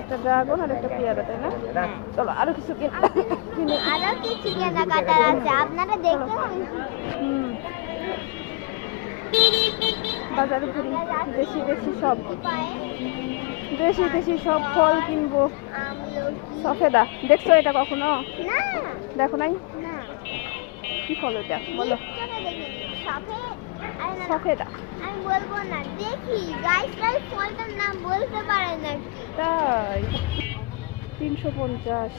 একটা ড্রাগন আর একটা পেয়ারা, তাই না? চলো আরো কিছু আরো কিছু কেনাকাটার আছে, আপনারা দেখতে হবে। বাজারে ঘুরি, দেশি সব ফল কিনবো। সফেদা দেখছো এটা কখনো? দেখো নাই? কি ফল এটা বলো? সফেদা। আমি বলবো না, দেখি গাইস ফলটার নাম বলতে পারে না। তাই 350।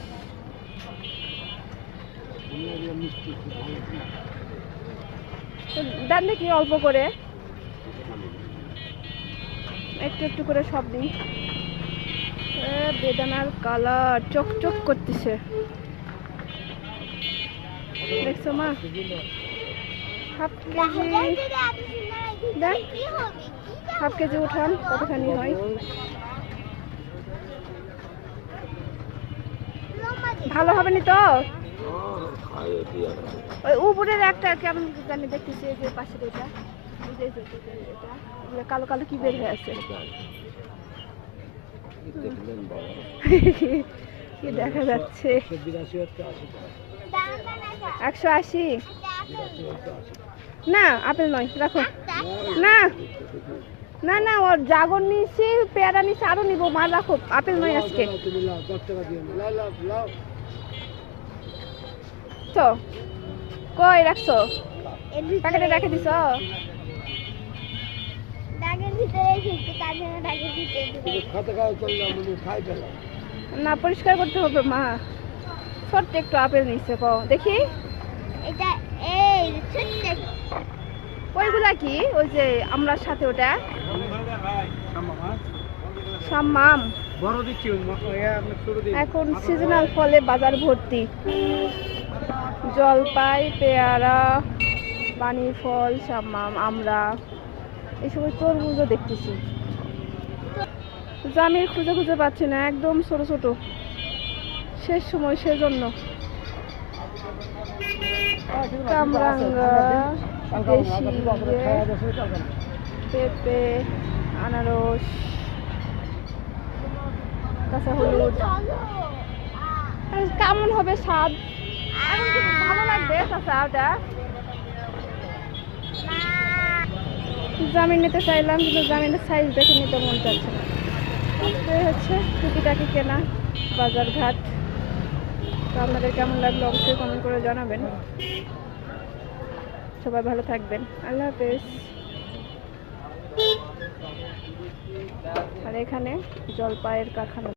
দেন দেখি অল্প করে, একটু একটু করে সব দিন। বেদানার কালার চকচক করতেছে, দেখছো মা? হাফ কেজি উঠান কতখানি হয়? ভালো হবে না তো? ওই উপরের একটা কেমন জানি দেখতেছি, যে পাশে এটা কালো কালো কি বের হয়ে আছে, কি দেখা যাচ্ছে? 180। না আপেল নয়, রাখো। না না না, ওর ড্রাগন নিছি, পেয়ারা নিছি, আরো নিবো, মা রাখো, আপেল নয় আজকে। তো কই রাখছো? প্যাকেটে রেখে দিছ? না পরিষ্কার করতে হবে মা। ছোট্ট একটু আপেল নিচ্ছে, কও দেখি। এটা এই ছোট্ট ওইগুলা কি? ওই যে আমরার সাথে ওটা সাম্মাম। এখন সিজনাল ফলে বাজার ভর্তি, জলপাই, পেয়ারা, পানি ফল, সাম্মাম, আমরা এই সময় তরমুজও দেখতেছি। জামের খুঁজে খুঁজে পাচ্ছি না, একদম ছোট ছোট, শেষ সময়, সেজন্য। কামরাঙ্গা, দেশি পেঁপে, আনারস, কাঁচা হলুদ। কেমন হবে স্বাদ? ভালো লাগবে কাঁচা ওটা? জামিন নিতে চাইলাম, কিন্তু জামিনের সাইজ দেখে নিতে মন চাচ্ছে না। হচ্ছে টুকিটাকি কেনা বাজার ঘাট। তো আপনাদের কেমন লাগলো অবশ্যই কমেন্ট করে জানাবেন। সবাই ভালো থাকবেন, আল্লাহ হাফেজ। আর এখানে জলপাইয়ের কারখানা।